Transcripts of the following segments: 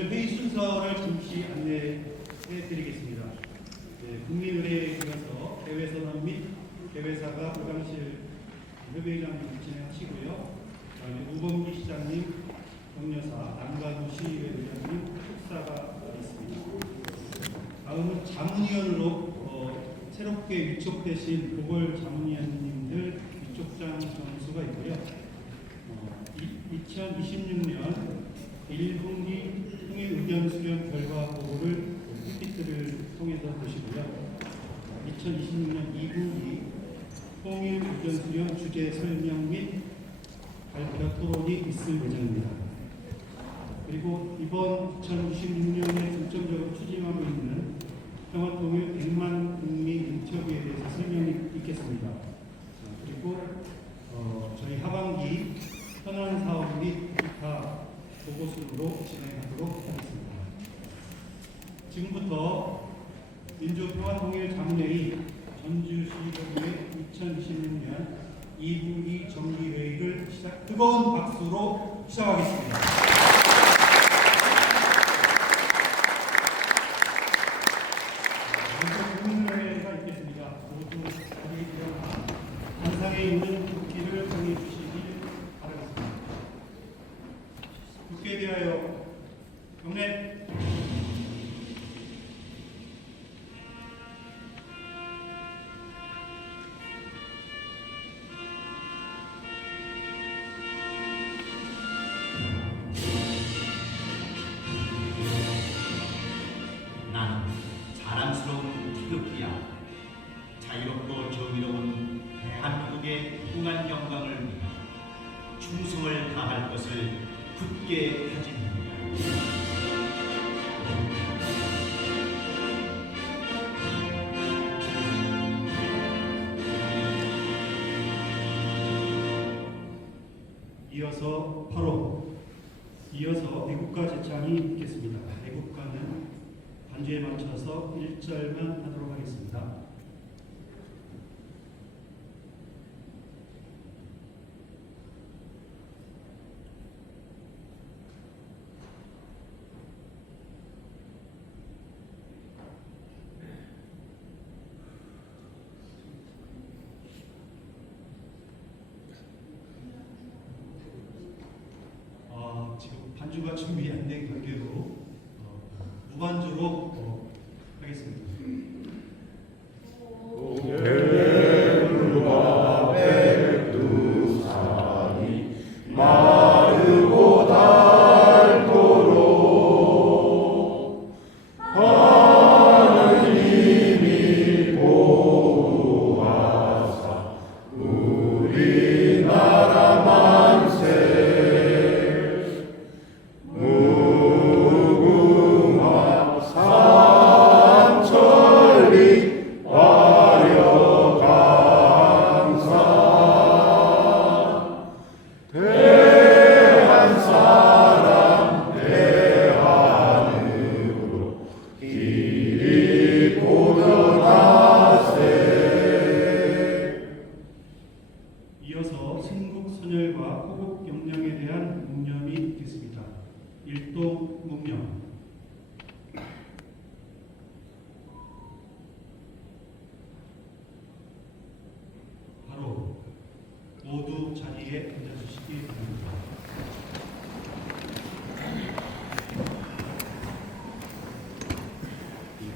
오늘 회의 순서를 잠시 안내해 드리겠습니다. 국민의회에 이어서 대외선언 및 대외사가 오강실 협의회장님 진행하시고요. 그다음에 우범기 시장님, 경여사, 남가도시의회 의장님 축사가 있습니다. 다음은 자문위원으로 새롭게 위촉되신 보궐 자문위원님들 위촉장 선수가 있고요. 2026년 1분기 통일 의견 수렴 결과 보고를 PPT를 통해서 보시고요. 2026년 2분기 통일 의견 수렴 주제 설명 및 발표 토론이 있을 예정입니다. 그리고 이번 2026년에 중점적으로 추진하고 있는 평화통일 100만 국민 인터뷰에 대해서 설명이 있겠습니다. 그리고 저희 하반기 현안 사업 및 기타 보고순으로 진행하도록 하겠습니다. 지금부터 민주평화통일 자문회의 전주시의회 2026년 2분기 정기회의를 뜨거운 박수로 시작하겠습니다. 먼저 국민의회가 있겠습니다. 모두 자리에 일어나 단상에 있는 국기를 정해 주시길 바라겠습니다. 국기에 대하여 경례. 나는 자랑스러운 태극기야. 자유롭고 정의로운 대한민국의 무궁한 영광을 위해 충성을 다할 것을 굳게 다짐합니다. 이어서 애국가 제창이 있겠습니다. 애국가는 반주에 맞춰서 1절만 하도록 하겠습니다. 지금 반주가 준비 안 된 관계로 무반주로 하겠습니다. 대물과 백두산이 마르고 닳도록 하느님이 보호하사 우리나라 만세 무궁화 삼천리 화려 강산 대한 사람 대한으로 길이 보전하세. 이어서 순국 선열과 호국 영령에 대한 묵념이 있겠습니다. 일동 묵념. 바로 모두 자리에 앉아주시기 바랍니다.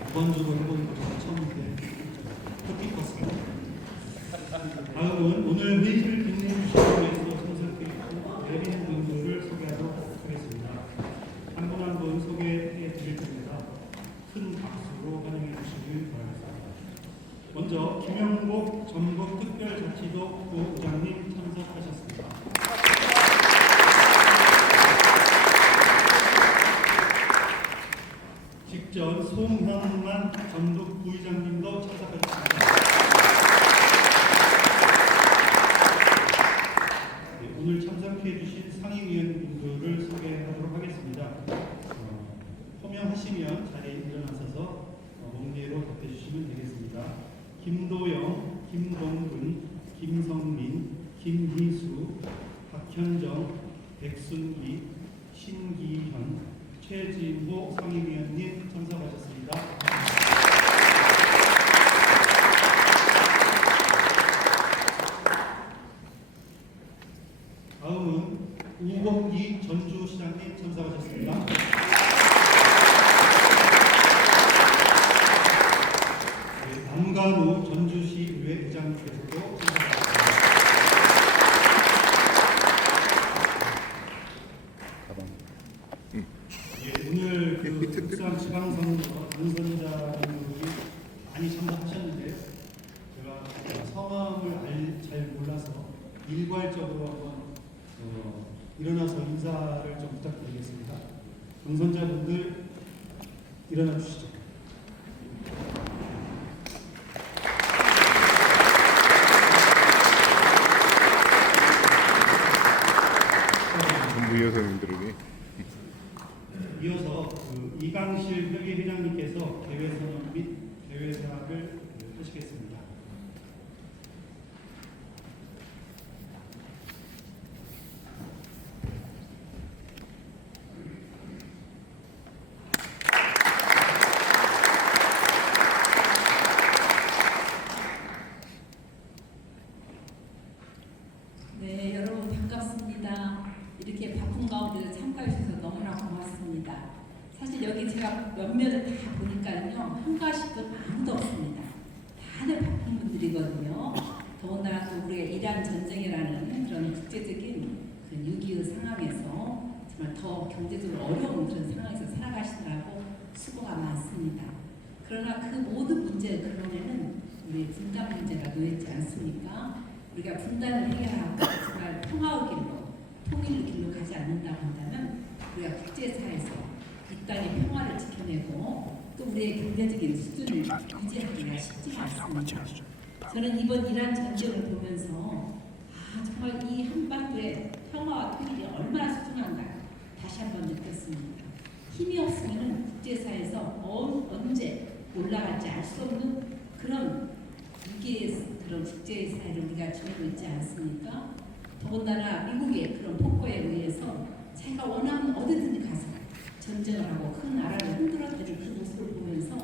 무반주로 해보는 것도 처음인데 뜻깊었습니다. 다음은 오늘 회의를 빛내주시기 위해서 참석해주신 대리인 분들을 소개하도록 하겠습니다. 한 분 한 분 소개해 드릴 겁니다. 큰 박수로 환영해 주시길 바라겠습니다. 먼저 김영복 전북특별자치도 부의장님 참석하셨습니다. 직전 송형만 전북 부의장님도 참석하셨습니다. 오늘 참석해 주신 상임위원분들을 소개하도록 하겠습니다. 호명하시면 자리에 일어나셔서 몽리로 답해 주시면 되겠습니다. 김도영, 김동근, 김성민, 김희수, 박현정, 백순기, 신기현, 최진호 상임위원님 참석하셨습니다. 다음은 우범기 전주시장님 참석하셨습니다. 네, 남간호 전주시의회 의장님께서도 참석하셨습니다. 예, 오늘 그 부산 지방선거 당선자분들이 많이 참석하셨는데요. 제가 성함을 잘 몰라서 일괄적으로 한번 일어나서 인사를 좀 부탁드리겠습니다. 당선자분들 일어나 주시죠. 정부 여성님들에게 이어서 그 이강실 회계회장님께서 대외선언 및 대외사를 하시겠습니다. 네, 여러분 반갑습니다. 이렇게 바쁜 가운데 참가해 주셔서 너무나 고맙습니다. 사실 여기 제가 몇몇을 다 보니까요, 한가하신 분 아무도 없습니다. 다들 바쁜 분들이거든요. 더군다나 또 우리가 이란 전쟁이라는 그런 국제적인 그 6.25 상황에서 정말 더 경제적으로 어려운 그런 상황에서 살아가시느라고 수고가 많습니다. 그러나 그 모든 문제 근원에는 우리 분단 문제가 놓여있지 않습니까? 우리가 분단을 해결하고 정말 평화의 길로, 통일의 길로 가지 않는다고 한다면 우리가 국제사회에서 이 땅의 평화를 지켜내고 또 우리의 경제적인 수준을 유지하기가 쉽지 않습니다. 저는 이번 이란 전쟁을 보면서 정말 이 한반도의 평화와 통일이 얼마나 소중한가 다시 한번 느꼈습니다. 힘이 없으면 국제사회에서 언제 올라갈지 알 수 없는 그런 위기의 그런 국제사회를 우리가 지내고 있지 않습니까? 더군다나 미국의 그런 폭거에 의해서 자기가 원하는 어디든지 가서 전쟁을 하고 큰 나라를 흔들어대는 그 모습을 보면서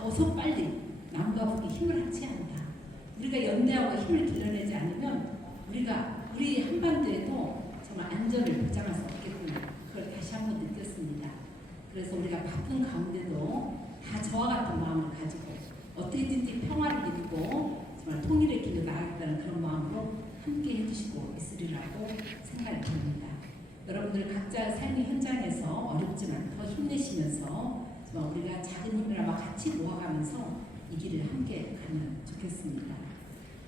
어서 빨리 남과 북이 힘을 합쳐야 한다. 우리가 연대하고 힘을 길러내지 않으면 우리 한반도에도 정말 안전을 보장할 수 없겠구나. 그걸 다시 한번 느꼈습니다. 그래서 우리가 바쁜 가운데도 다 저와 같은 마음을 가지고 어떻게든지 평화를 이루고 정말 통일의 길로 나아가겠다는 그런 마음으로 함께 해주시고 있으리라고 생각이 듭니다. 여러분들 각자 삶의 현장에서 어렵지만 더 힘내시면서 정말 우리가 작은 힘이라도 같이 모아가면서 이 길을 함께 가면 좋겠습니다.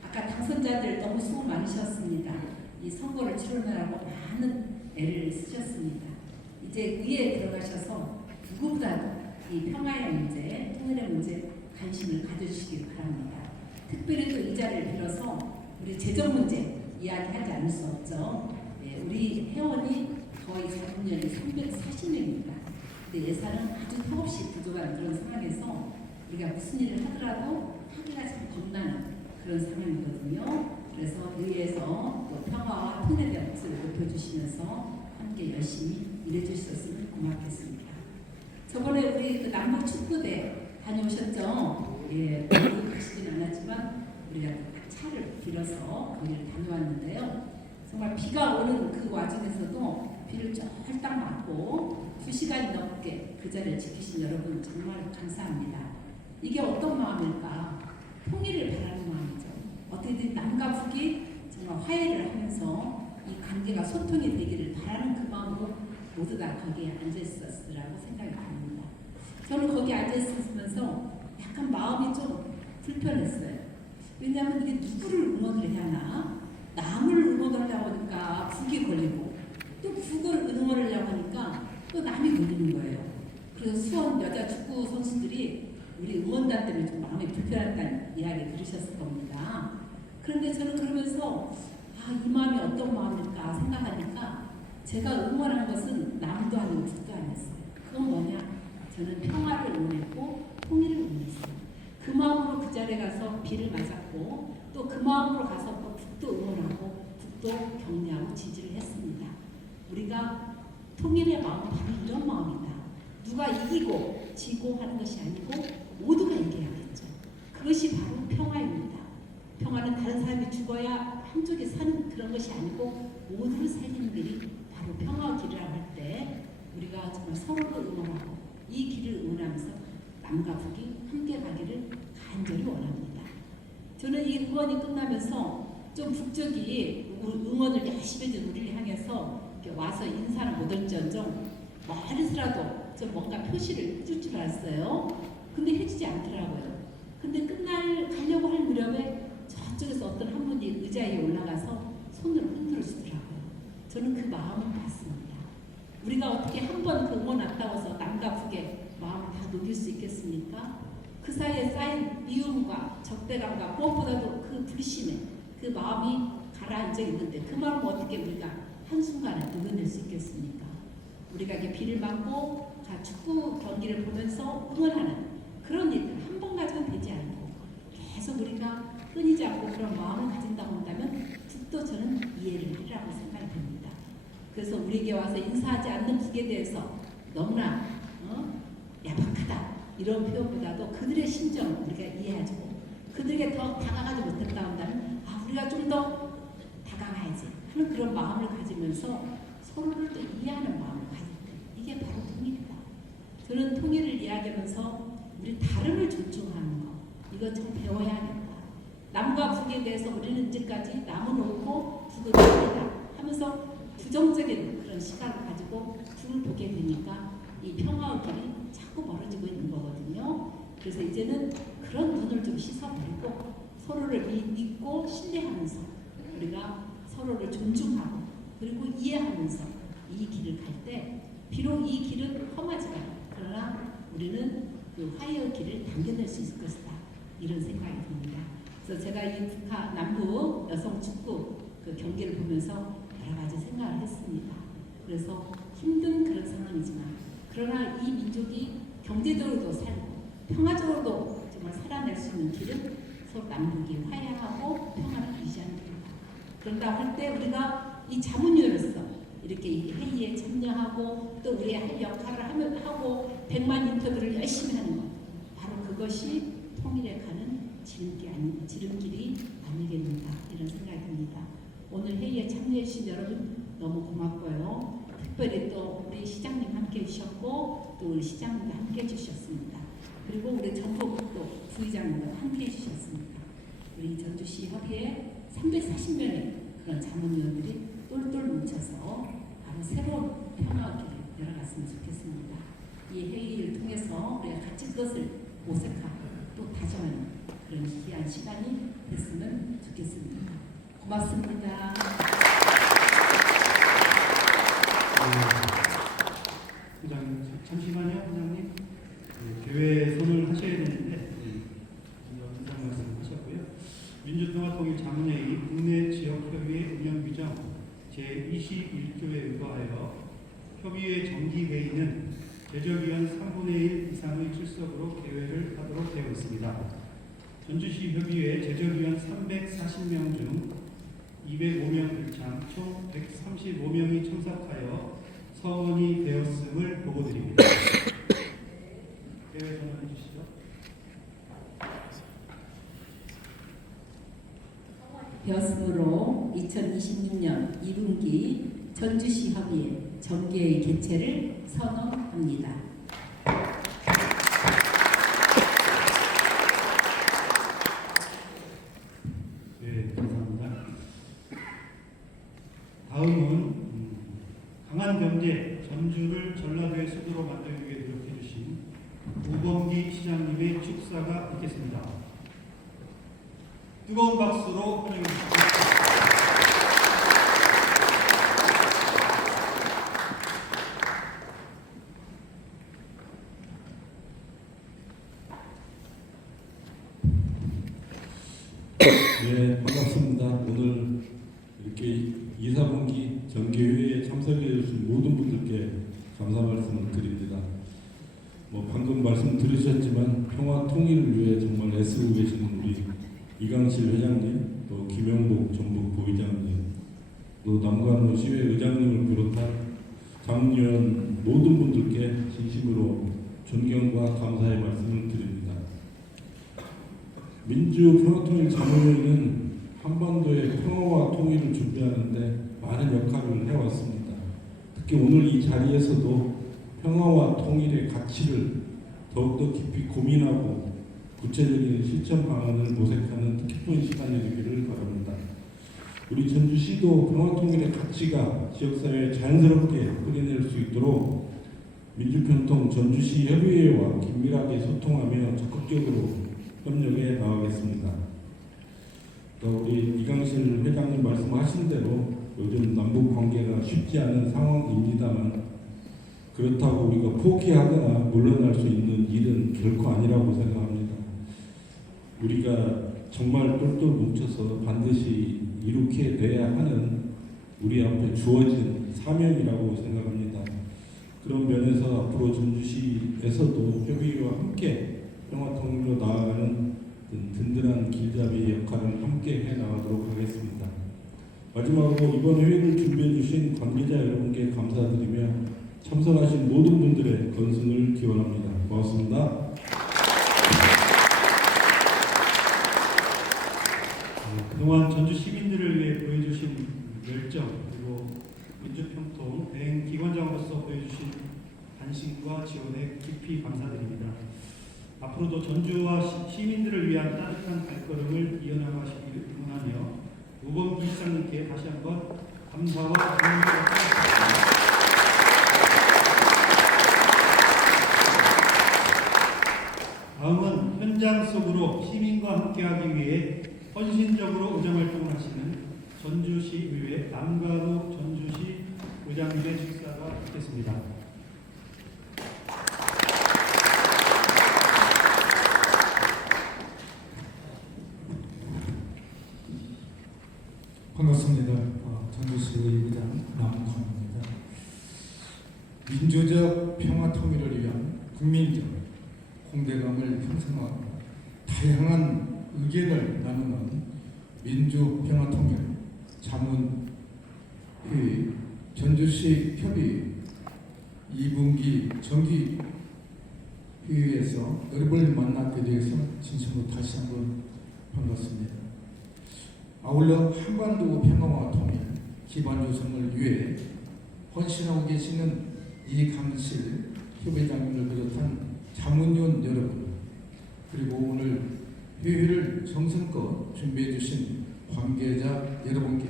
아까 당선자들 너무 수고 많으셨습니다. 이 선거를 치르느라고 많은 애를 쓰셨습니다. 이제 의회에 들어가셔서 누구보다도 이 평화의 문제, 통일의 문제 관심을 가져주시기 바랍니다. 특별히 또 이 자리를 빌어서 우리 재정 문제 이야기하지 않을 수 없죠. 네, 우리 회원이 거의 자금률이 340명입니다. 근데 예산은 아주 턱없이 부족한 그런 상황에서 우리가 무슨 일을 하더라도 하기가 참 겁나는 그런 상황이거든요. 그래서 의회에서 또 평화와 통일에 대한 목소리를 높여주시면서 함께 열심히 일해주셨으면 고맙겠습니다. 저번에 우리 그 남북 축구대 다녀오셨죠? 예, 가시진 않았지만 우리가 차를 빌어서 거기를 다녀왔는데요. 정말 비가 오는 그 와중에서도 비를 쫄딱 맞고 2시간 넘게 그 자리를 지키신 여러분 정말 감사합니다. 이게 어떤 마음일까? 통일을 바라는 마음이죠. 어떻게든 남과 북이 정말 화해를 하면서 이 관계가 소통이 되기를 바라는 그 마음으로 모두 다 거기에 앉아 있었으라고 생각이 듭니다. 저는 거기 앉아 있으면서 약간 마음이 좀 불편했어요. 왜냐하면 이게 누구를 응원을 해야 하나? 남을 응원하려고 하니까 북이 걸리고 또 북을 응원을 하려고 하니까 또 남이 걸리는 거예요. 그래서 수원 여자 축구 선수들이 우리 응원단 때문에 좀 마음이 불편했다는 이야기 들으셨을 겁니다. 그런데 저는 그러면서 이 마음이 어떤 마음일까 생각하니까 제가 응원한 것은 남도 아니고 북도 아니었어요. 그건 뭐냐? 저는 평화를 응원했고 통일을 응원했어요. 그 마음으로 그 자리에 가서 비를 맞았고 또 그 마음으로 가서 또 북도 응원하고 북도 격려하고 지지를 했습니다. 우리가 통일의 마음은 바로 이런 마음이다. 이기고 지고 하는 것이 아니고 모두가 이겨야겠죠. 그것이 바로 평화입니다. 평화는 다른 사람이 죽어야 한쪽에 사는 그런 것이 아니고 모두를 살리는 길이 바로 평화 길이라고 할 때 우리가 정말 서로를 응원하고 이 길을 응원하면서 남과 북이 함께 가기를 간절히 원합니다. 저는 이 후원이 끝나면서 좀 북쪽이 응원을 열심히 해준 우리를 향해서 이렇게 와서 인사를 못할지언정 멀리서라도 좀 뭔가 표시를 해줄 줄 알았어요. 근데 해주지 않더라고요. 근데 가려고 할 무렵에 저쪽에서 어떤 한 분이 의자에 올라가서 손을 흔들어 주더라고요. 저는 그 마음을 봤습니다. 우리가 어떻게 한 번 그 응원 왔다고서 남과 북의 마음을 다 녹일 수 있겠습니까? 그 사이에 쌓인 미움과 적대감과 무엇보다도 그 불신에 그 마음이 가라앉아 있는데 그 마음을 어떻게 우리가 한순간에 녹여낼 수 있겠습니까? 우리가 이렇게 비를 맞고 축구 경기를 보면서 응원하는 그런 일들 한 번 가지고는 되지 않고 계속 우리가 끊이지 않고 그런 마음을 가진다고 한다면 북도 저는 이해를 하리라고 생각이 듭니다. 그래서 우리에게 와서 인사하지 않는 북에 대해서 너무나 야박하다 이런 표현보다도 그들의 심정을 우리가 이해해주고 그들에게 더 다가가지 못했다 한다면 우리가 좀 더 다가가야지 하는 그런 마음을 가지면서 서로를 또 이해하는 마음을 가질 때 이게 바로 통일이다. 저는 통일을 이야기하면서 우리 다름을 존중하는 거 이거 좀 배워야겠다. 남과 북에 대해서 우리는 이제까지 남은 옳고 북은 틀리다 하면서 부정적인 그런 시각을 가지고 북을 보게 되니까 이 평화의 길이 자꾸 멀어지고 있는 거거든요. 그래서 이제는 그런 눈을 좀 씻어버리고 서로를 믿고 신뢰하면서 우리가 서로를 존중하고 그리고 이해하면서 이 길을 갈 때 비록 이 길은 험하지만 그러나 우리는 그 화해의 길을 당겨낼 수 있을 것이다. 이런 생각이 듭니다. 그래서 제가 이 북한 남북 여성 축구 그 경기를 보면서 여러 가지 생각을 했습니다. 그래서 힘든 그런 상황이지만 그러나 이 민족이 경제적으로도 살고 평화적으로도 정말 살아낼 수 있는 길은 서로 남북이 화해하고 평화를 유지하는 길이다. 그런다고 할 때 우리가 이 자문위원으로서 이렇게 이 회의에 참여하고 또 우리의 할 역할을 하고 100만 인터뷰를 열심히 하는 것 바로 그것이 통일에 가는 지름길이 아니겠는가 이런 생각이 듭니다. 오늘 회의에 참여해 주신 여러분 너무 고맙고요. 특별히 또 우리 시장님 함께 해주셨고 또 우리 시장님도 함께 해주셨습니다. 그리고 우리 전북 또 부의장님도 함께 해주셨습니다. 우리 전주시 협의회 340명의 그런 자문위원들이 똘똘 뭉쳐서 바로 새로운 평화의 길을 열어갔으면 좋겠습니다. 이 회의를 통해서 우리가 같이 그것을 모색하고 또 다져가는 그런 귀한 시간이 됐으면 좋겠습니다. 고맙습니다. 부장님 잠시만요, 부장님. 교회 손을 하셔야 되는데 어떤 말씀 하셨고요. 민주통합통일 자문회의 국내 지역협의회 운영규정 제21조에 의거하여 협의회 정기회의는 제적위원 3분의 1 이상의 출석으로 개회를 하도록 되어 있습니다. 전주시 협의회 제적위원 340명 중 205명 불참 총 135명이 참석하여 서원이 되었음을 보고드립니다. 대회 전환해 주시죠. 되었으므로 2026년 2분기 전주시 협의회 정기회의 개최를 선언합니다. 네, 감사합니다. 다음은 강한 경제 전주를 전라도의 수도로 만들기 위해 노력해 주신 우범기 시장님의 축사가 있겠습니다. 뜨거운 박수로 환영해 주십시오. 네, 반갑습니다. 오늘 이렇게 2, 4분기 정기회의에 참석해 주신 모든 분들께 감사 말씀을 드립니다. 방금 말씀 들으셨지만 평화 통일을 위해 정말 애쓰고 계시는 우리 이강실 회장님, 또 김영복 전북 부의장님, 또 남관호 시회 의장님을 비롯한 장위원 모든 분들께 진심으로 존경과 감사의 말씀을 드립니다. 민주평화통일자문회의는 한반도의 평화와 통일을 준비하는데 많은 역할을 해왔습니다. 특히 오늘 이 자리에서도 평화와 통일의 가치를 더욱더 깊이 고민하고 구체적인 실천 방안을 모색하는 뜻깊은 시간이 되기를 바랍니다. 우리 전주시도 평화통일의 가치가 지역사회에 자연스럽게 흐려낼 수 있도록 민주평통 전주시 협의회와 긴밀하게 소통하며 적극적으로 협력에 나가겠습니다. 또 우리 이강실 회장님 말씀하신 대로 요즘 남북 관계가 쉽지 않은 상황입니다만 그렇다고 우리가 포기하거나 물러날 수 있는 일은 결코 아니라고 생각합니다. 우리가 정말 똘똘 뭉쳐서 반드시 이룩해 내야 하는 우리 앞에 주어진 사명이라고 생각합니다. 그런 면에서 앞으로 전주시에서도 협의회와 함께 평화통일로 나아가는 든든한 길잡이 역할을 함께 해나가도록 하겠습니다. 마지막으로 이번 회의를 준비해 주신 관계자 여러분께 감사드리며 참석하신 모든 분들의 건승을 기원합니다. 고맙습니다. 그동안 전주 시민들을 위해 보여주신 열정 그리고 민주평통 대행 기관장으로서 보여주신 관심과 지원에 깊이 감사드립니다. 앞으로도 전주와 시민들을 위한 따뜻한 발걸음을 이어나가시기를 응원하며 우범기 시장님께 다시 한번 감사와 감사를 드립니다. 다음은 현장 속으로 시민과 함께하기 위해 헌신적으로 의정활동을 하시는 전주시의회 남가도 전주시 의장님의 축사가 있겠습니다. 반갑습니다. 전주시의 의장 남광입니다. 민주적 평화 통일을 위한 국민적 공대감을 형성하고 다양한 의견을 나누는 민주평화통일 자문회의 전주시 협의 2분기 정기회의에서 여러분을 만나게 되어서 진심으로 다시 한번 반갑습니다. 아울러 한반도 평화와 통일 기반 조성을 위해 헌신하고 계시는 이강실 협의장님을 비롯한 자문위원 여러분 그리고 오늘 회의를 정성껏 준비해 주신 관계자 여러분께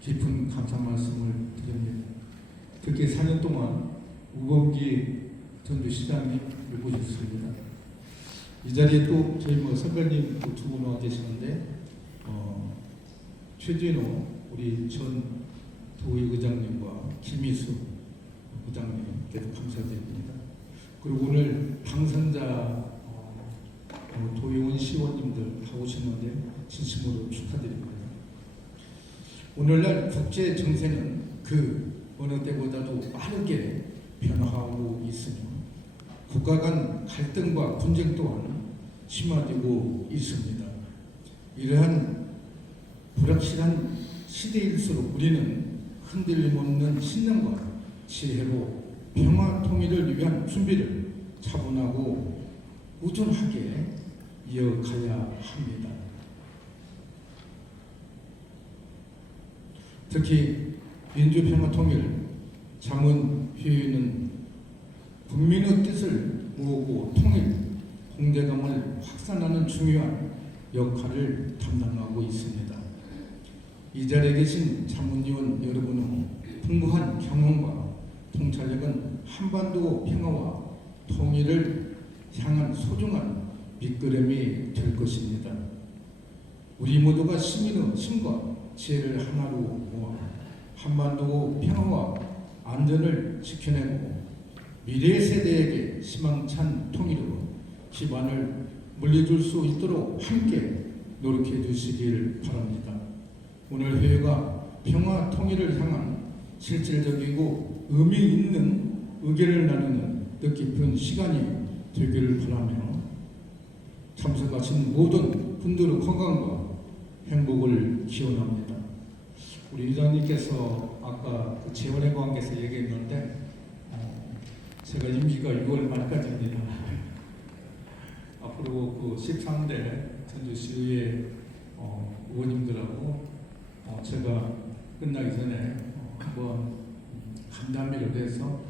깊은 감사 말씀을 드립니다. 특히 4년 동안 우범기 전주시장님을 모셨습니다. 이 자리에 또 저희 선배님 두 분 와 계시는데 최진호 우리 전 도의회장님과 김희수 부장님께도 감사드립니다. 그리고 오늘 당선자 도의원 시원님들 다 오셨는데 진심으로 축하드립니다. 오늘날 국제 정세는 그 어느 때보다도 빠르게 변화하고 있으며 국가 간 갈등과 분쟁 또한 심화되고 있습니다. 이러한 불확실한 시대일수록 우리는 흔들림 없는 신념과 지혜로 평화 통일을 위한 준비를 차분하고 꾸준하게 이어가야 합니다. 특히 민주평화통일 자문회의는 국민의 뜻을 모으고 통일, 공대감을 확산하는 중요한 역할을 담당하고 있습니다. 이 자리에 계신 자문위원 여러분의 풍부한 경험과 통찰력은 한반도 평화와 통일을 향한 소중한 밑거름이 될 것입니다. 우리 모두가 시민의 힘과 지혜를 하나로 모아 한반도 평화와 안전을 지켜내고 미래 세대에게 희망찬 통일로 기반을 물려줄 수 있도록 함께 노력해 주시길 바랍니다. 오늘 회의가 평화 통일을 향한 실질적이고 의미 있는 의견을 나누는 뜻깊은 시간이 되기를 바라며 참석하신 모든 분들의 건강과 행복을 기원합니다. 우리 의장님께서 아까 그 재원의 관계에서 얘기했는데 제가 임기가 6월 말까지입니다. 앞으로 그 13대 전주시의회 의원님들하고 제가 끝나기 전에 한번 간담회를 해서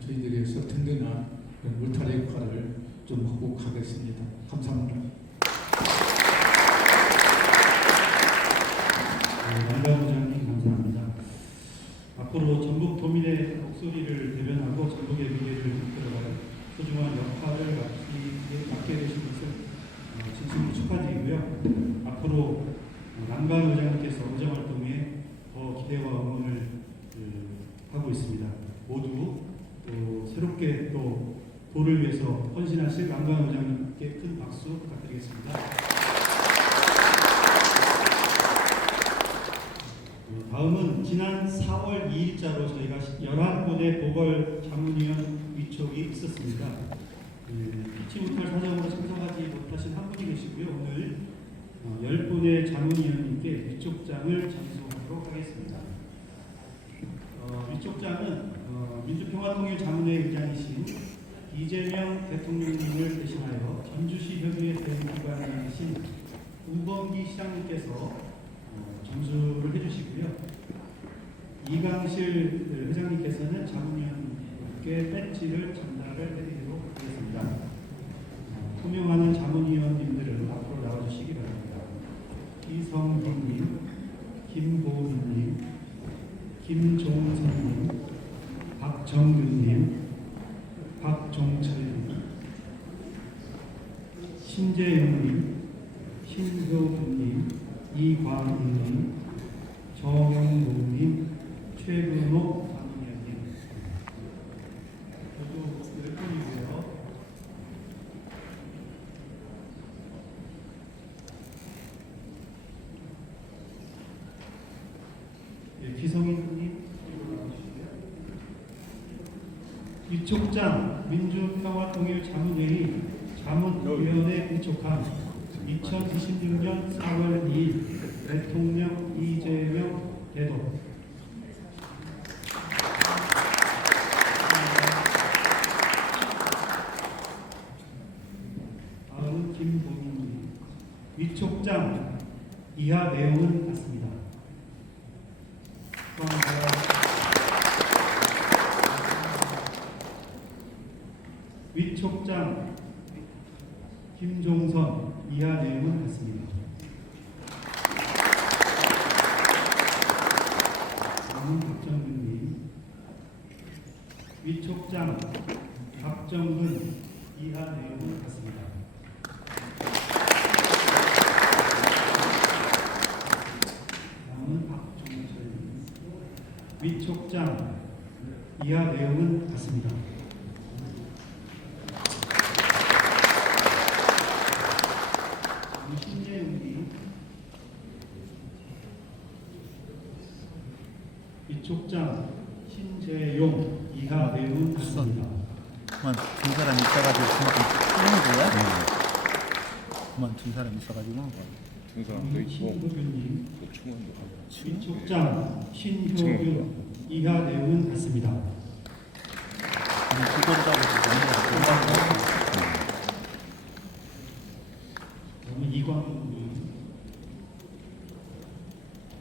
저희들에서 든든한 그런 울타리 역할을 좀 하고 가겠습니다. 감사합니다. 남가부장님 감사합니다. 앞으로 전북 도민의 목소리를 대변하고 전북의 미래를 이끌어갈 소중한 역할을 맡게 되신 것을 진심으로 축하드리고요. 앞으로 남가은 의장님께서 의정활동에 더 기대와 응원을 하고 있습니다. 모두 또 새롭게 또 도를 위해서 헌신하실 남가은 의장님께 큰 박수 부탁드리겠습니다. 다음은 지난 4월 2일자로 저희가 11분의 보궐 자문위원 위촉이 있었습니다. 피치 못할 사정으로 참석하지 못하신 한 분이 계시고요. 오늘 10분의 자문위원님께 위촉장을 전송하도록 하겠습니다. 위촉장은 민주평화통일자문회 의장이신 이재명 대통령님을 대신하여 전주시 협의회 대행기관장이신 우범기 시장님께서 전수를 해주시고요. 이강실 회장님께서는 자문위원님께 배지를 전달을 해드리도록 하겠습니다. 호명하는 자문위원님들은 앞으로 나와주시기 바랍니다. 이성빈님, 김보민님, 김종선님, 박정근님, 박종철님, 신재영님, 신효근님, 이광희님, 정영국님, 최근호 자문위원님 모두 10분이고요. 기성인님 위촉장 민주평화통일자문회의 자문위원회 위촉한 2026년 4월 2일 대통령 이재명 대도 다음은 김보민님 위촉장 이하 내용은 같습니다. 위촉장 김종선 이하 내용은 같습니다. 다음은 박정근님 위촉장 박정근 이하 내용은 같습니다. 다음은 박종철님 위촉장 이하 내용은 같습니다. 위촉장 신재용 이하 내용은 같습니다. 그만 두 사람 있어가지고 그만큼 쓰는 거야? 그만 두 사람 있어가지고 두 사람도 있고 신호균님 또 충원도 하고 위촉장 신효균 이하 내용은 같습니다. 다음은 이광욱님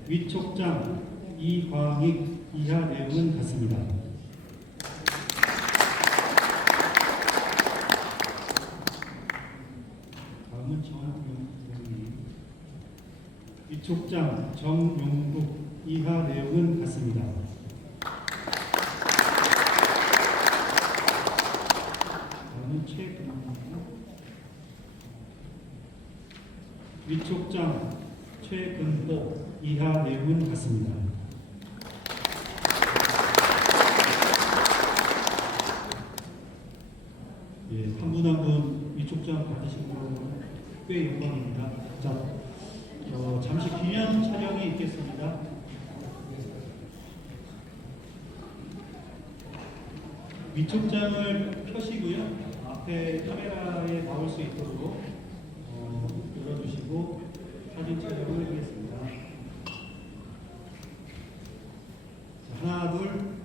위촉장 이광익 이하 내용은 같습니다. 다음은 정용국님 위촉장 정용국 이하 내용은 같습니다. 다음은 최근호 위촉장 최근호 이하 내용은 같습니다. 한 분 한 분 위촉장 받으신 분 꽤 영광입니다. 자, 잠시 기념 촬영이 있겠습니다. 위촉장을 펴시고요. 앞에 카메라에 나올 수 있도록 열어주시고 사진 촬영을 하겠습니다. 자, 하나, 둘.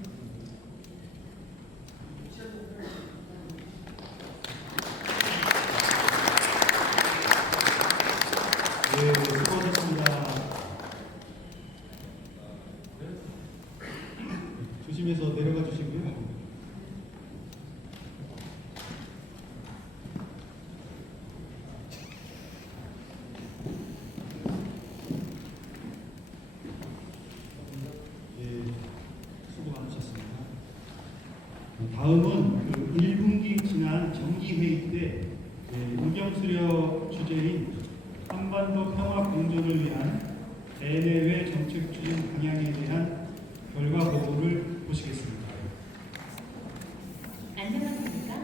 2기 회의 때 의경 수렴 주제인 한반도 평화 공존을 위한 대내외 정책 추진 방향에 대한 결과 보고를 보시겠습니다. 안녕하십니까?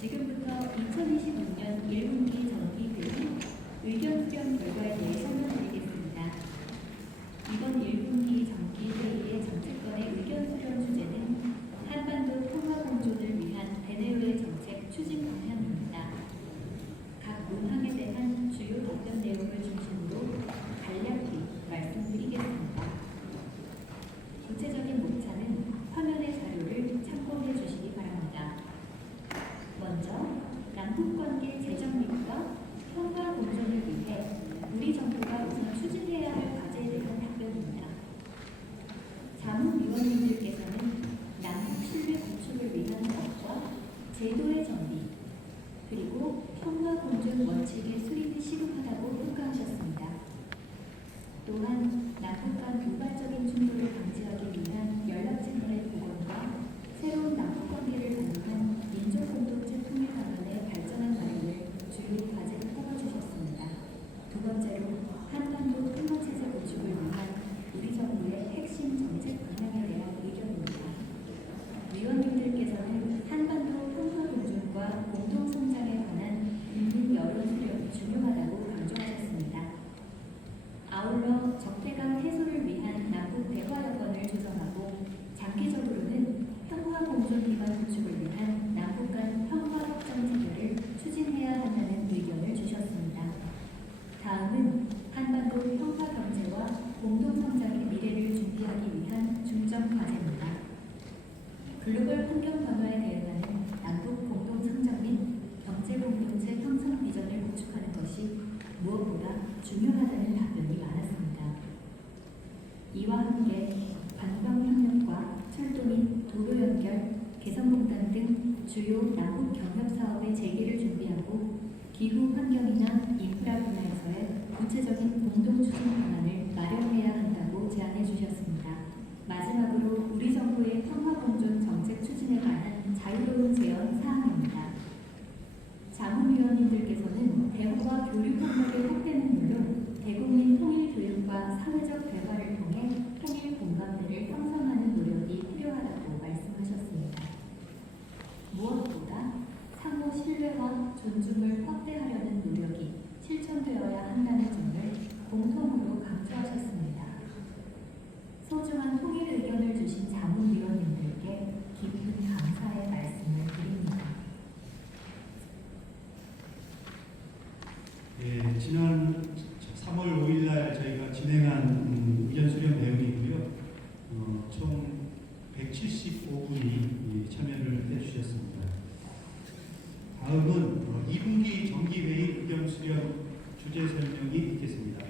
지금부터 2025년 1분기 정기회의 의견 수렴 결과에 대해 설명드리겠습니다. 이번 1분기 정기회의의 정책권의 의견 수렴 주제는 한반도 평화 공존을 위한 대내외 정책 추진 방향입니다. 각 문항에 대한 주요 답변 내용을 중심으로 간략히 말씀드리겠습니다. 구체적인 목차는 화면의 자료를 참고해 주시기 바랍니다. 먼저 남북관계 재정립과 평화 공존을 위해 우리 정부가 우선 추진해야 할 과제에 대한 답변입니다. 자문위원님들께서는 남북 신뢰 구축을 위한 법과 제도의 정비, 그리고 평화 공존 원칙의 수립이 시급하다고 평가하셨습니다. 또한 남북 간 우발적인 충돌을 방지하기 위한 연락체들의 복원과 새로운 남북 관계를 가능한 민족 공동체 통일 방안의 발전한 마련을 주요 과제로 꼽아주셨습니다. 두 번째로 한반도 평화 체제 구축을 위한 우리 정부의 핵심 정책 방향에 대한 의견입니다. 위원님들께서는 한반도 평화 공존과 공동 성장에 관한 국민 여론 수렴이 중요하다고 강조하셨습니다. 아울러 적대감 해소를 위한 남북 대화 여건을 조성하고 장기적으로는 평화 공존 기반 구축을 위한 남북 간 평화 협정 체결을 추진해야 한다는 의견을 주셨습니다. 다음은 한반도 평화 경제와 공동 성장의 미래를 준비하기 위한 중점 과제입니다. 글로벌 환경 변화에 대응하는 남북 공동 성장 및 경제 공동체 형성 비전을 구축하는 것이 무엇보다 중요하다는 답변이 많았습니다. 이와 함께 관광협력과 철도 및 도로 연결, 개성공단 등 주요 남북 경협 사업의 재개를 준비하고 기후 환경이나 인프라 분야에서의 구체적인 공동 추진 방안을 마련해야 한다고 제안해 주셨습니다. 마지막으로 우리 정부의 평화 공존 정책 추진에 관한 자유로운 제언 사항입니다. 자문위원님들께서는 대화와 교류 폭력의 확대는 물론 대국민 통일 교육과 사회적 대화를 통해 통일 공감대를 형성하는 노력이 필요하다고 말씀하셨습니다. 무엇보다 상호 신뢰와 존중을 확대하려는 노력이 실천되어야 한다는 점을 공통으로 강조하셨습니다. 소중한 통일 의견을 주신 자문위원님들께 깊은 감사의 말씀을 드립니다. 지난 3월 5일 날 저희가 진행한 의견 수렴 내용이고요. 총 175분이 참여를 해주셨습니다. 다음은 2분기 정기회의 의견 수렴 주제 설명이 있겠습니다.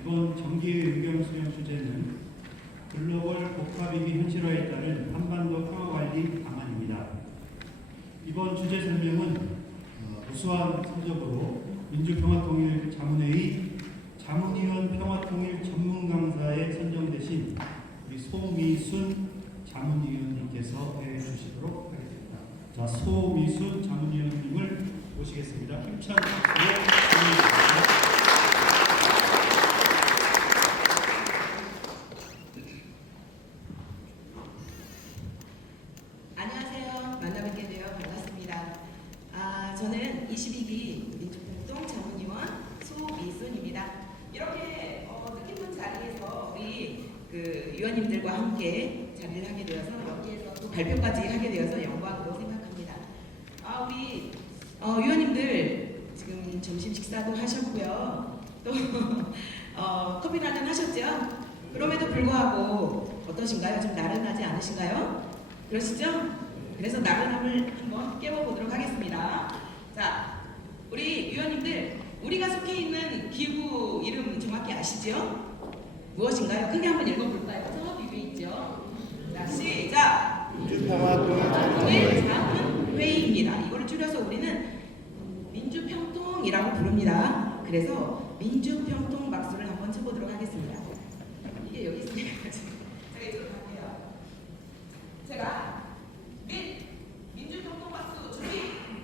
이번 정기회의 의견 수렴 주제는 글로벌 복합위기 현실화에 따른 한반도 평화관리 방안입니다. 이번 주제 설명은 우수한 성적으로 민주평화통일 자문회의 자문위원 평화통일 전문 강사에 선정되신 우리 소미순 자문위원님께서 해주시도록 하겠습니다. 자, 소미순 자문위원님을 모시겠습니다. 힘찬 박수로 청해주십시오. 안녕하세요. 만나뵙게 되어 반갑습니다. 저는 22기 민주평통 자문위원 소미순입니다. 이렇게 뜻깊은 자리에서 우리 위원님들과 함께 자리를 하게 되어서 여기에서 또 발표까지 하게 되어서 영광으로 생각합니다. 우리 위원님들 지금 점심 식사도 하셨고요. 또 커피 한잔 하셨죠? 그럼에도 불구하고 어떠신가요? 좀 나른하지 않으신가요? 그러시죠? 그래서 나른함을 한번 깨워보도록 하겠습니다. 자, 우리 위원님들, 우리가 속해 있는 기구 이름 정확히 아시죠? 무엇인가요? 크게 한번 읽어볼까요? 저 위에 있죠? 자, 시작! 민주평화통일 자문회의입니다. 이거를 줄여서 우리는 민주평통이라고 부릅니다. 그래서 민주평통 박수를 한번 쳐보도록 하겠습니다. 이게 여기 있으니까 제가 이쪽으로 갈게요. 제가 민주평통 박수 준비!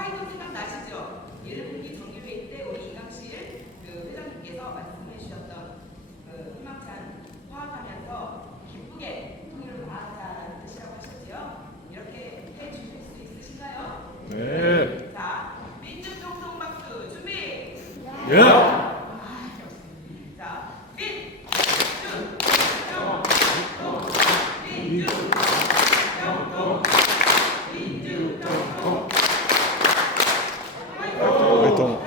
화이트 생각나시죠? 1분기 정기회의 때 우리 이강실 회장님께서 말씀해 주셨던 희망찬 화합하면서 기쁘게 통일을 나아가자는 뜻이라고 하셨죠? 이렇게 해 주실 수 있으신가요? 네. 자, 민주평통 박수 준비! 예. 자, 활동.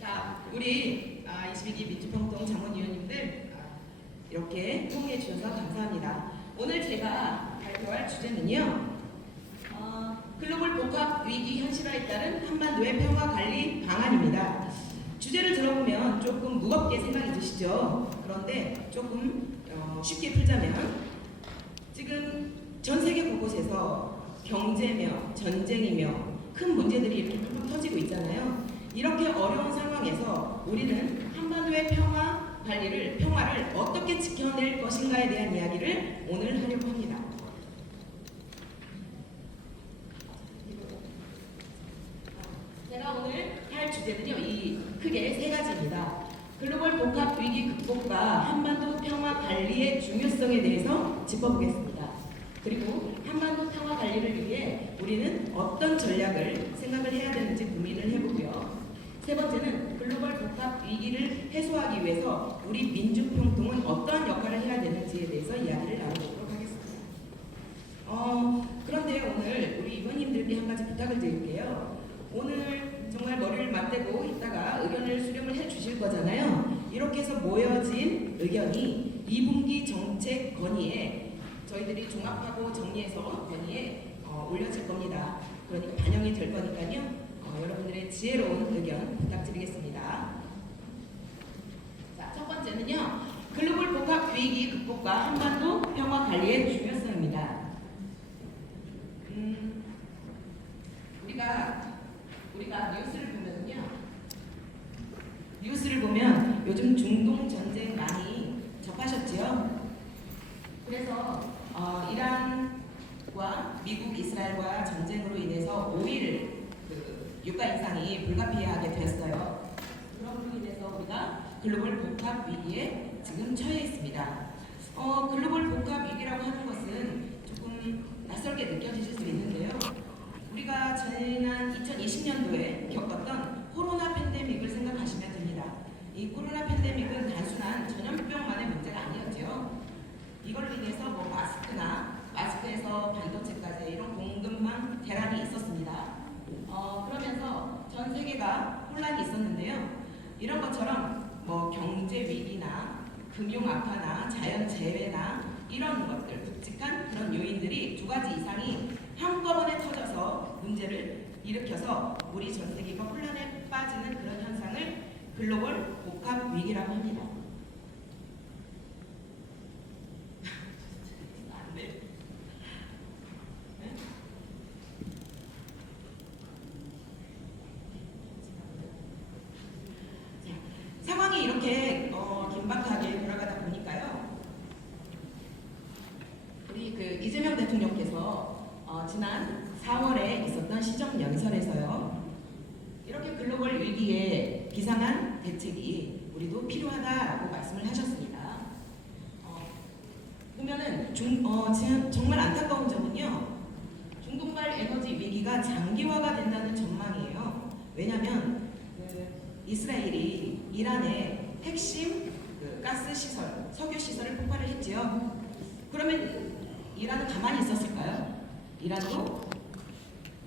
자, 우리 22기 민주평통 자문위원님들 이렇게 통해 주셔서 감사합니다. 오늘 제가 발표할 주제는요. 글로벌 복합 위기 현실화에 따른 한반도의 평화 관리 방안입니다. 주제를 들어보면 조금 무겁게 생각이 드시죠? 그런데 조금 쉽게 풀자면 지금 전 세계 곳곳에서 경제며 전쟁이며 큰 문제들이 이렇게 팍팍 터지고 있잖아요. 이렇게 어려운 상황에서 우리는 한반도의 평화를 어떻게 지켜낼 것인가에 대한 이야기를 오늘 하려고 합니다. 제가 오늘 할 주제는요, 이 크게 세 가지입니다. 글로벌 복합 위기 극복과 한반도 평화 관리의 중요성에 대해서 짚어보겠습니다. 그리고 한반도 평화 관리를 위해 우리는 어떤 전략을 생각을 해야 되는지 고민을 해보고요. 세 번째는 글로벌 복합 위기를 해소하기 위해서 우리 민주평통은 어떠한 역할을 해야 되는지에 대해서 이야기를 나눠보도록 하겠습니다. 그런데 오늘 우리 의원님들께 한 가지 부탁을 드릴게요. 오늘 정말 머리를 맞대고 있다가 의견을 수렴을 해 주실 거잖아요. 이렇게 해서 모여진 의견이 2분기 정책 건의에 저희들이 종합하고 정리해서 건의에 올려질 겁니다. 그러니까 반영이 될 거니까요. 여러분들의 지혜로운 의견 부탁드리겠습니다. 자, 첫 번째는요. 글로벌 복합 위기 극복과 한반도 평화 관리의 중요성입니다. 우리가 뉴스를 보면 요즘 중동 전쟁 많이 접하셨지요? 그래서 이란과 미국, 이스라엘과 전쟁으로 인해서 5일 유가 인상이 불가피하게 되었어요. 그런 걸로 인해서 우리가 글로벌 복합 위기에 지금 처해 있습니다. 글로벌 복합 위기라고 하는 것은 조금 낯설게 느껴지실 수 있는데요. 우리가 지난 2020년도에 겪었던 코로나 팬데믹을 생각하시면 됩니다. 이 코로나 팬데믹은 단순한 전염병만의 문제가 아니었죠. 이걸로 인해서 마스크에서 반도체까지 이런 공급망 대란이 있었습니다. 그러면서 전 세계가 혼란이 있었는데요. 이런 것처럼 경제 위기나 금융 악화나 자연 재해나 이런 것들, 굵직한 그런 요인들이 두 가지 이상이 한꺼번에 터져서 문제를 일으켜서 우리 전 세계가 혼란에 빠지는 그런 현상을 글로벌 복합 위기라고 합니다. 상황이 이렇게 긴박하게 돌아가다 보니까요. 우리 이재명 대통령께서 지난 4월에 있었던 시정연설에서요. 이렇게 글로벌 위기에 비상한 대책이 우리도 필요하다라고 말씀을 하셨습니다. 보면은 지금 정말 안타까운 점은요. 중동발 에너지 위기가 장기화가 된다는 전망이에요. 왜냐하면 이스라엘이 이란의 핵심 가스 시설, 석유 시설을 폭발을 했지요. 그러면 이란은 가만히 있었을까요? 이란도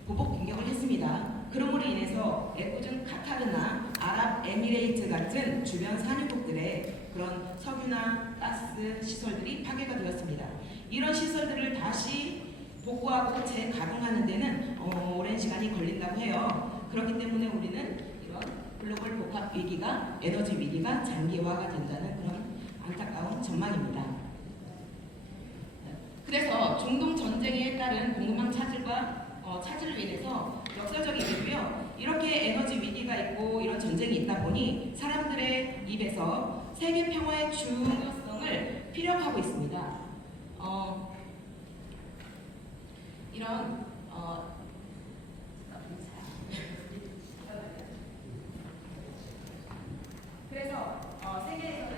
보복 공격을 했습니다. 그럼으로 인해서 애꿎은 카타르나 아랍에미레이트 같은 주변 산유국들의 그런 석유나 가스 시설들이 파괴가 되었습니다. 이런 시설들을 다시 복구하고 재가동하는 데는 오랜 시간이 걸린다고 해요. 그렇기 때문에 우리는 이런 글로벌 복합 위기가, 에너지 위기가 장기화가 된다는 그런 안타까운 전망입니다. 그래서 중동 전쟁에 따른 공급망 차질로 인해서 역사적이고요. 이렇게 에너지 위기가 있고 이런 전쟁이 있다 보니 사람들의 입에서 세계 평화의 중요성을 피력하고 있습니다. 이런 그래서 세계에서는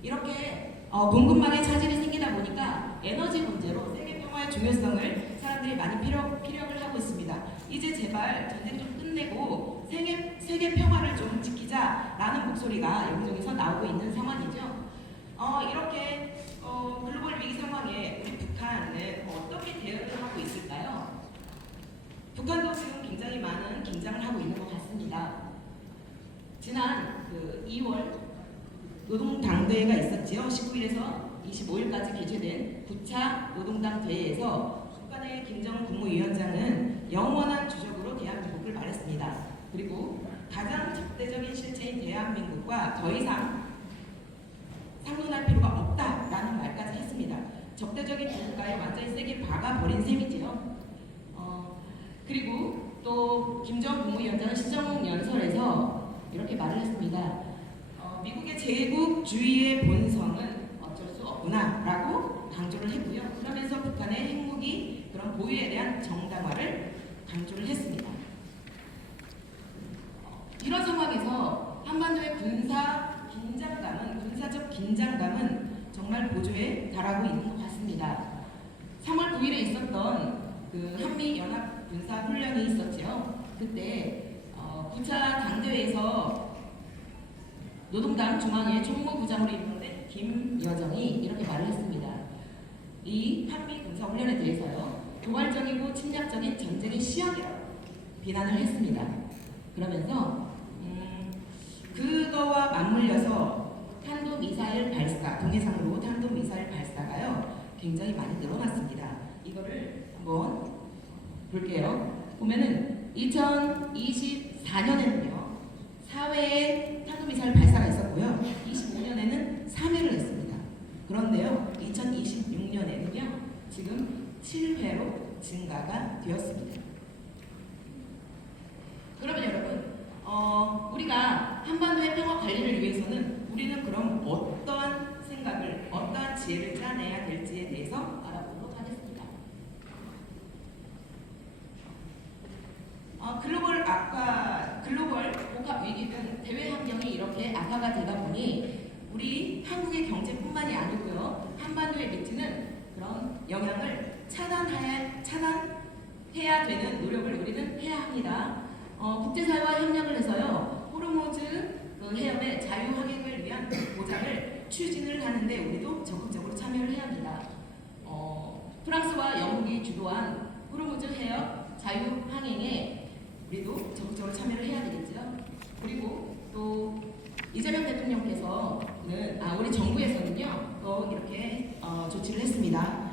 이렇게 공급망에 차질이 생기다 보니까 에너지 문제로 세계 평화의 중요성을 사람들이 많이 피력을 하고 있습니다. 이제 제발 전쟁 좀 끝내고 세계 평화를 좀 지키자라는 목소리가 여기저기서 나오고 있는 상황이죠. 이렇게 글로벌 위기 상황에 우리 북한은 어떻게 대응을 하고 있을까요? 북한도 지금 굉장히 많은 긴장을 하고 있는 것 같습니다. 지난 2월 노동당대회가 있었지요. 19일에서 25일까지 개최된 9차 노동당 대회에서 북한의 김정은 국무위원장은 영원한 주적으로 대한민국을 말했습니다. 그리고 가장 적대적인 실체인 대한민국과 더 이상 상논할 필요가 없다라는 말까지 했습니다. 적대적인 국가에 완전히 세게 박아버린 셈이지요. 그리고 또 김정은 국무위원장은 시정연설에서 이렇게 말을 했습니다. 미국의 제국주의의 본성은 어쩔 수 없구나라고 강조를 했고요. 그러면서 북한의 핵무기 그런 보유에 대한 정당화를 강조를 했습니다. 이런 상황에서 한반도의 군사적 긴장감은 정말 고조에 달하고 있는 것 같습니다. 3월 9일에 있었던 한미 연합 군사 훈련이 있었죠. 그때 9차 당대회에서 노동당 중앙회 총무부장으로 임명된 김여정이 이렇게 말을 했습니다. 이 한미 군사훈련에 대해서요, 도발적이고 침략적인 전쟁의 시작이라고 비난을 했습니다. 그러면서 그거와 맞물려서 탄도미사일 발사, 동해상으로 탄도미사일 발사가요 굉장히 많이 늘어났습니다. 이거를 한번 볼게요. 보면은 2024년에는요 4회의 탄도미사일 발사가 있었고요. 25년에는 3회를 했습니다. 그런데요 2026년에는요 지금 7회로 증가가 되었습니다. 그러면 여러분 우리가 한반도의 평화 관리를 위해서는 우리는 그럼 어떠한 생각을, 어떠한 지혜를 짜내야 될지에 대해서 알아보도록 하겠습니다. 글로벌 복합 위기는 대외 환경이 이렇게 악화가 되다 보니 우리 한국의 경제뿐만이 아니고요, 한반도에 미치는 그런 영향을 차단해야 되는 노력을 우리는 해야 합니다. 국제사회와 협력을 해서요, 호르무즈 해협의 자유항행을 위한 보장을 추진을 하는데 우리도 적극적으로 참여를 해야 합니다. 프랑스와 영국이 주도한 호르무즈 해협 자유항행에 우리도 적극적으로 참여를 해야 되겠죠. 그리고 또 이재명 대통령께서는 우리 정부에서는요 또 이렇게 조치를 했습니다.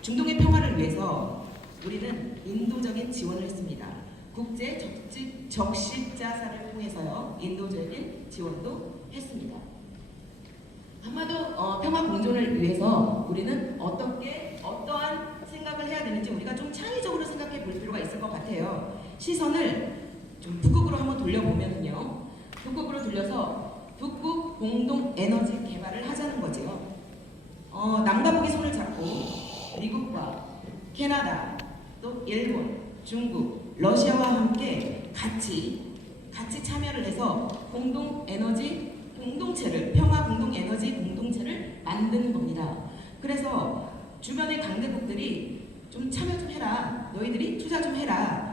중동의 평화를 위해서 우리는 인도적인 지원을 했습니다. 국제 적십자사를 통해서요 인도적인 지원도 했습니다. 한반도 평화 공존을 위해서 우리는 어떠한 생각을 해야 되는지 우리가 좀 창의적으로 생각해 볼 필요가 있을 것 같아요. 시선을 좀 북극으로 한번 돌려보면요, 북극으로 돌려서 북극 공동 에너지 개발을 하자는 거죠. 남과 북이 손을 잡고 미국과 캐나다, 또 일본, 중국, 러시아와 함께 같이 참여를 해서 공동 에너지 공동체를, 평화 공동 에너지 공동체를 만드는 겁니다. 그래서 주변의 강대국들이 좀 참여 좀 해라, 너희들이 투자 좀 해라.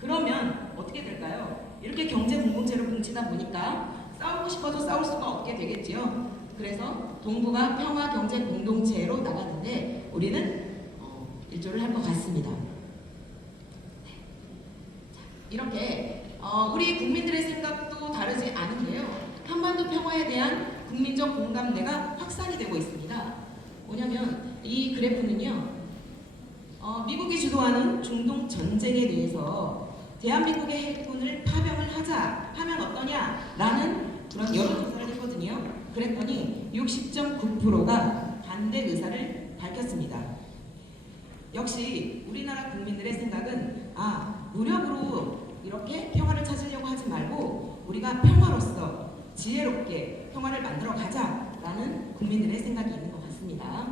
그러면 어떻게 될까요? 이렇게 경제 공동체로 뭉치다 보니까 싸우고 싶어도 싸울 수가 없게 되겠지요. 그래서 동북아 평화 경제 공동체로 나가는데 우리는 일조를 할 것 같습니다. 이렇게 우리 국민들의 생각도 다르지 않은데요, 한반도 평화에 대한 국민적 공감대가 확산이 되고 있습니다. 뭐냐면 이 그래프는요, 미국이 주도하는 중동 전쟁에 대해서 대한민국의 해군을 파병을 하면 어떠냐라는 그런 여론조사를 했거든요. 그랬더니 60.9%가 반대 의사를 밝혔습니다. 역시 우리나라 국민들의 생각은 노력으로 이렇게 평화를 찾으려고 하지 말고 우리가 평화로서 지혜롭게 평화를 만들어 가자라는 국민들의 생각이 있는 것 같습니다.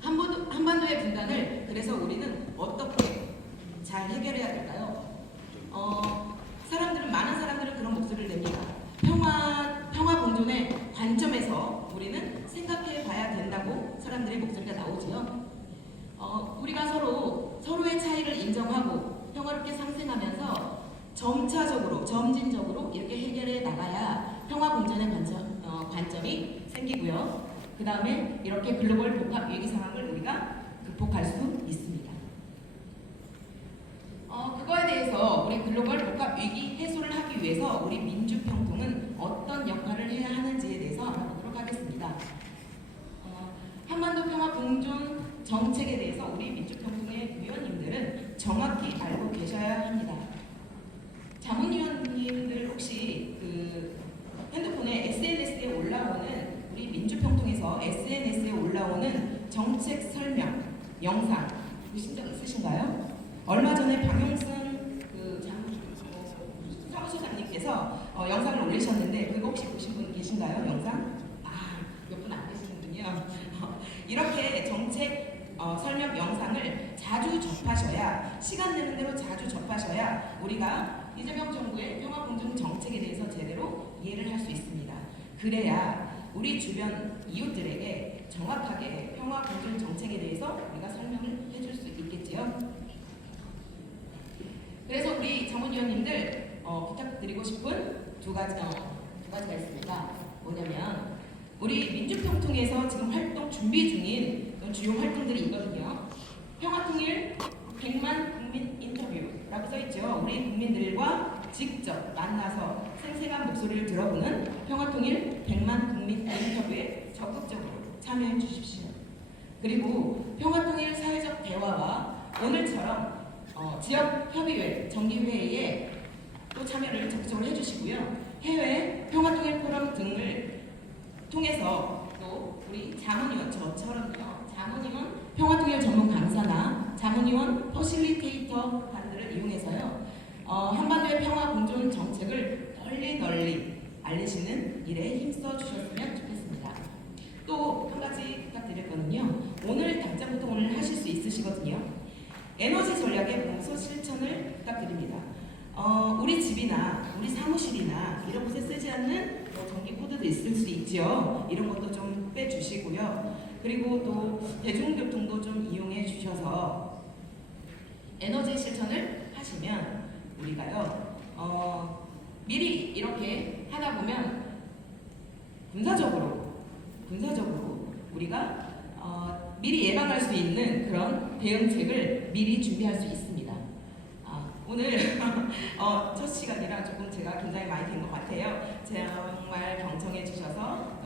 한반도의 분단을 그래서 우리는 어떻게 잘 해결해야 될까요? 많은 사람들은 그런 목소리를 냅니다. 평화 공존의 관점에서 우리는 생각해 봐야 된다고 사람들의 목소리가 나오지요. 우리가 서로의 차이를 인정하고 평화롭게 상생하면서 점진적으로 이렇게 해결해 나가야 평화 공존의 관점이 생기고요. 그 다음에 이렇게 글로벌 복합 위기 상황을 우리가 극복할 수 있습니다. 그거에 대해서 우리 글로벌 복합 위기 해소를 하기 위해서 우리 민주평통은 어떤 역할을 해야 하는지에 대해서 알아보도록 하겠습니다. 한반도 평화 공존 정책에 대해서 우리 민주평통의 위원님들은 정확히 알고 계셔야 합니다. 자문위원님들 혹시 그 핸드폰에 SNS에 올라오는 우리 민주평통에서 SNS에 올라오는 정책 설명 영상 보신 적 있으신가요? 얼마 전에 박용승 사무처장님께서 영상을 올리셨는데 그거 혹시 보신 분 계신가요? 영상? 몇 분 안 계시는군요. 이렇게 정책 설명 영상을 자주 접하셔야 시간 되는 대로 자주 접하셔야 우리가 이재명 정부의 평화공존 정책에 대해서 제대로 이해를 할 수 있습니다. 그래야 우리 주변 이웃들에게 정확하게 평화공존 정책에 대해서 우리가 설명을 해줄 수 있겠지요. 그래서 우리 자문위원님들 부탁드리고 싶은 두 가지가 있습니다. 뭐냐면 우리 민주평통에서 지금 활동 준비 중인 주요 활동들이 있거든요. 평화통일 100만 국민 인터뷰라고 써있죠. 우리 국민들과 직접 만나서 생생한 목소리를 들어보는 평화통일 100만 국민 인터뷰에 적극적으로 참여해 주십시오. 그리고 평화통일 사회적 대화와 오늘처럼 지역협의회 정기회의에 또 참여를 적극적으로 해주시고요. 해외 평화통일 포럼 등을 통해서 또 우리 자문위원 저처럼요. 자문위원 평화통일 전문 강사나 자문위원 퍼실리테이터 관들을 이용해서요. 한반도의 평화 공존 정책을 널리 알리시는 일에 힘써 주셨으면 좋겠습니다. 또 한 가지 부탁드릴 거는요. 당장부터 오늘 하실 수 있으시거든요. 에너지 전략의 몸소 실천을 부탁드립니다. 우리 집이나 우리 사무실이나 이런 곳에 쓰지 않는 전기 코드도 있을 수 있죠. 이런 것도 좀 빼주시고요. 그리고 또 대중교통도 좀 이용해 주셔서 에너지 실천을 하시면 우리가요 미리 이렇게 하다 보면 군사적으로 우리가 미리 예방할 수 있는 그런 대응책을 미리 준비할 수 있습니다. 오늘 첫 시간이라 조금 제가 긴장이 많이 된 것 같아요. 정말 경청해 주셔서